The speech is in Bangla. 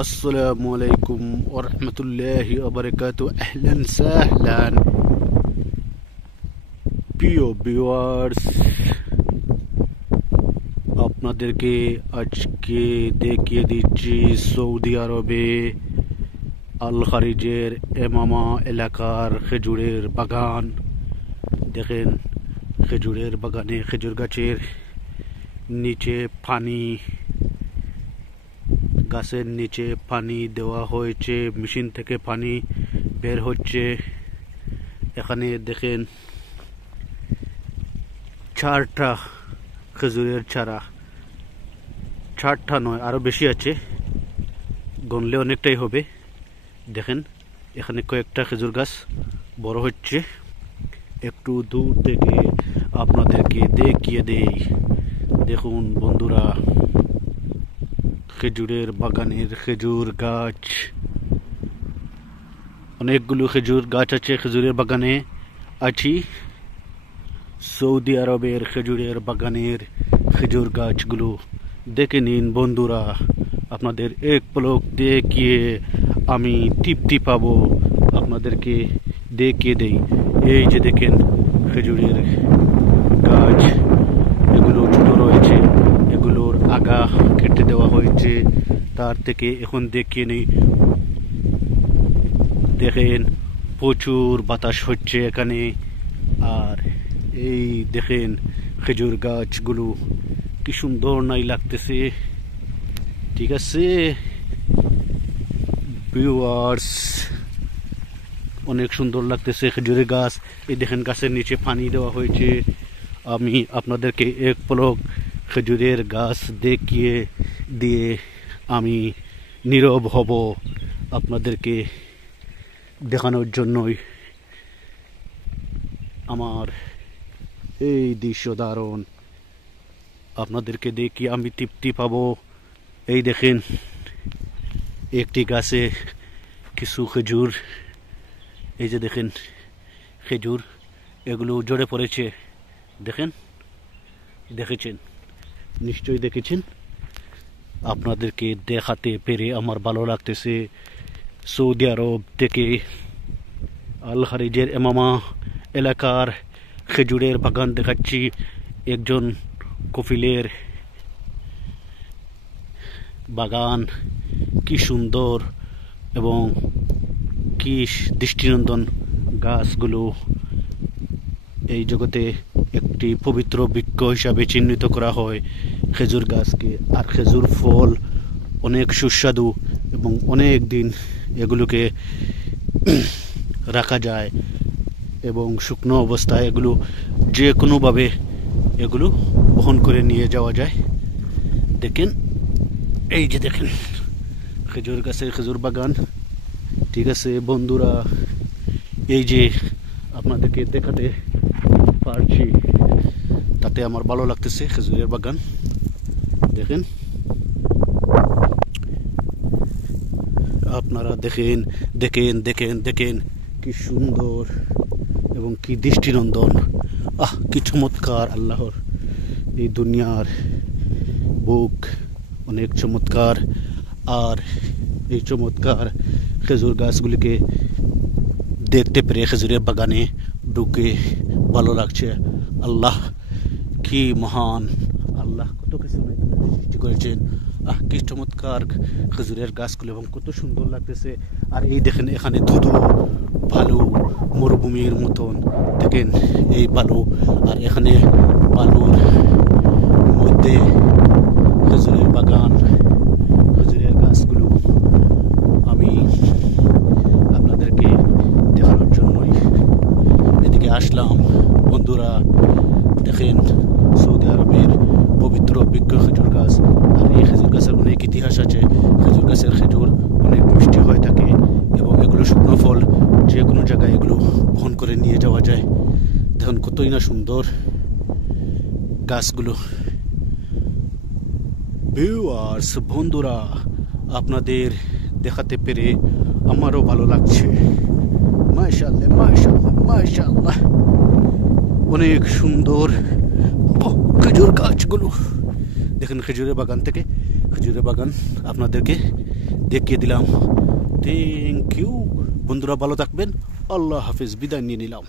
আসসালামু আলাইকুম ওয়া রাহমাতুল্লাহি ওয়া বারাকাতুহু। আহলান সাহলান প্রিয় ভিউয়ার্স, আপনাদেরকে আজকে দেখিয়ে দিচ্ছি সৌদি আরবে আল খারিজের এমামা এলাকার খেজুরের বাগান। দেখেন, খেজুরের বাগানে খেজুর গাছের নিচে পানি, গাছের নিচে পানি দেওয়া হয়েছে, মেশিন থেকে পানি বের হচ্ছে। এখানে দেখেন 4টা খেজুরের চারা, 4টা নয় আরো বেশি আছে, গনলে অনেকটাই হবে। দেখেন এখানে কয়েকটা খেজুর গাছ বড় হচ্ছে। একটু দূর থেকে আপনাদেরকে দেখিয়ে দেই। দেখুন বন্ধুরা, খেজুরের বাগানের খেজুর গাছ, অনেকগুলো খেজুর গাছ আছে খেজুরের বাগানে। আছি সৌদি আরবের খেজুরের বাগানের খেজুর গাছগুলো দেখে নিন বন্ধুরা। আপনাদের এক পলক দেখিয়ে আমি তৃপ্তি পাবো, আপনাদেরকে দেখিয়ে দেই। এই যে দেখেন খেজুরের গাছ, এগুলো ছোট রয়েছে, এগুলোর আগা কেটে দেওয়া হয়েছে। তার থেকে এখন দেখিয়ে নেই। দেখেন প্রচুর বাতাস হচ্ছে এখানে। আর এই দেখেন খেজুর গাছগুলো কি সুন্দর নাই লাগতেছে। ঠিক আছে ভিউয়ার্স, অনেক সুন্দর লাগতেছে খেজুরের গাছ। এই দেখেন গাছের নিচে পানি দেওয়া হয়েছে। আমি আপনাদেরকে এক পলক খেজুরের গাছ দেখিয়ে দিয়ে আমি নীরব হব, আপনাদেরকে দেখানোর জন্যই। আমার এই দৃশ্য দারুণ, আপনাদেরকে দেখি আমি তৃপ্তি পাবো। এই দেখেন একটি গাছে কিছু খেজুর, এই যে দেখেন খেজুর, এগুলো জড়ে পড়েছে। দেখেন, দেখেছেন, নিশ্চয়ই দেখেছেন। আপনাদেরকে দেখাতে পেরে আমার ভালো লাগতেছে। সৌদি আরব থেকে আল খারিজের এমামা এলাকার খেজুরের বাগান দেখাচ্ছি। একজন কফিলের বাগান, কি সুন্দর এবং কি দৃষ্টিনন্দন গাছগুলো। এই জগতে একটি পবিত্র বৃক্ষ হিসাবে চিহ্নিত করা হয় খেজুর গাছকে। আর খেজুর ফল অনেক সুস্বাদু এবং অনেক দিন এগুলোকে রাখা যায় এবং শুকনো অবস্থায় এগুলো যে কোনোভাবে এগুলো বহন করে নিয়ে যাওয়া যায়। দেখেন, এই যে দেখেন খেজুর গাছের খেজুর বাগান। ঠিক আছে বন্ধুরা, এই যে আপনাদেরকে দেখাতে পারছি, তাতে আমার ভালো লাগতেছে। খেজুরের বাগান দেখেন, আপনারা দেখেন দেখেন দেখেন দেখেন কি সুন্দর এবং কি দৃষ্টিনন্দন। কি চমৎকার! আল্লাহর এই দুনিয়ার বুক অনেক চমৎকার। আর এই চমৎকার খেজুর গাছগুলিকে দেখতে পেরে খেজুরের বাগানে ঢুকে ভালো লাগছে। আল্লাহ কি মহান! আল্লাহ কত কিছু সৃষ্টি করেছেন। কি চমৎকার খেজুরের গাছগুলো এবং কত সুন্দর লাগতেছে। আর এই দেখেন এখানে ধুধু বালু, মরুভূমির মতন দেখেন এই বালু। আর এখানে বালুর মধ্যে খেজুরের বাগান, খেজুরের গাছগুলো আমি আপনাদেরকে দেখানোর জন্যই এদিকে আসলাম বন্ধুরা। দেখেন সৌদি আরবের পবিত্র বৃক্ষ খেজুর গাছ। আর এই খেজুর গাছের অনেক ইতিহাস আছে। খেজুর গাছের খেজুর অনেক মিষ্টি হয়ে থাকে এবং এগুলো শুকনো ফল, যে কোনো জায়গায় এগুলো বহন করে নিয়ে যাওয়া যায়। দেখুন কতই না সুন্দর গাছগুলো। ভিউয়ার্স বন্ধুরা, আপনাদের দেখাতে পেরে আমারও ভালো লাগছে। মাশাআল্লাহ মাশাআল্লাহ মাশাআল্লাহ, অনেক সুন্দর খেজুর গাছগুলো। দেখেন খেজুরের বাগান থেকে, খেজুরের বাগান আপনাদেরকে দেখিয়ে দিলাম। থ্যাংক ইউ বন্ধুরা, ভালো থাকবেন। আল্লাহ হাফিজ, বিদায় নিয়ে নিলাম।